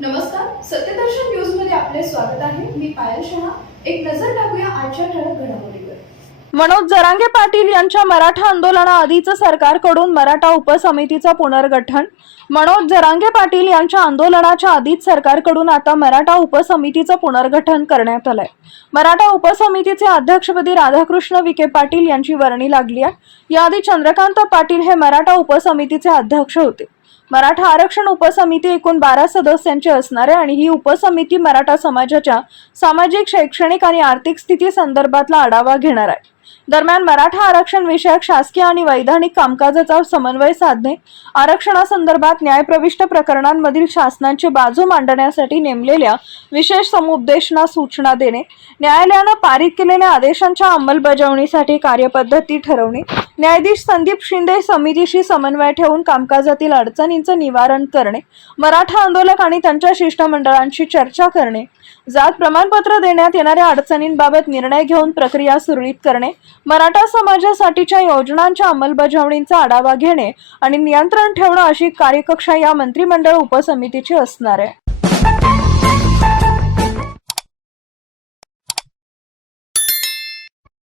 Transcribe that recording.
नमस्कार सत्यदर्शन न्यूजमध्ये आपले स्वागत आहे. मी पायल शहा. एक नजर टाकूया आजच्या ठळक घडामोडीवर. मनोज जरांगे पाटील यांच्या मराठा आंदोलनाआधीचं सरकारकडून मराठा उपसमितीचं पुनर्गठन. मनोज जरांगे पाटील यांच्या आंदोलनाच्या आधीच सरकारकडून आता मराठा उपसमितीचं पुनर्गठन करण्यात आलंय. मराठा उपसमितीचे अध्यक्षपदी राधाकृष्ण विखे पाटील यांची वर्णी लागली आहे. याआधी चंद्रकांत पाटील हे मराठा उपसमितीचे अध्यक्ष होते. मराठा आरक्षण उपसमिती एकूण बारा सदस्यांची असणार आहे आणि ही उपसमिती मराठा समाजाच्या सामाजिक शैक्षणिक आणि आर्थिक स्थिती संदर्भातला आढावा घेणार आहे. दरम्यान मराठा आरक्षण विषयक शासकीय आणि वैधानिक कामकाजाचा समन्वय साधणे आरक्षणासंदर्भात न्यायप्रविष्ट प्रकरणांमधील शासनाची बाजू मांडण्यासाठी नेमलेल्या विशेष समुपदेशना सूचना देणे न्यायालयानं पारित केलेल्या आदेशांच्या अंमलबजावणीसाठी कार्यपद्धती ठरवणे न्यायाधीश संदीप शिंदे समितीशी समन्वय ठेवून कामकाजातील अडचणींचं निवारण करणे मराठा आंदोलक आणि त्यांच्या शिष्टमंडळांशी चर्चा करणे जात प्रमाणपत्र देण्यात येणाऱ्या अडचणींबाबत निर्णय घेऊन प्रक्रिया सुरळीत करणे मराठा समाजासाठीच्या योजनांच्या अंमलबजावणीचा आढावा घेणे आणि नियंत्रण ठेवणं अशी कार्यकक्षा या मंत्रिमंडळ उपसमितीची असणार आहे.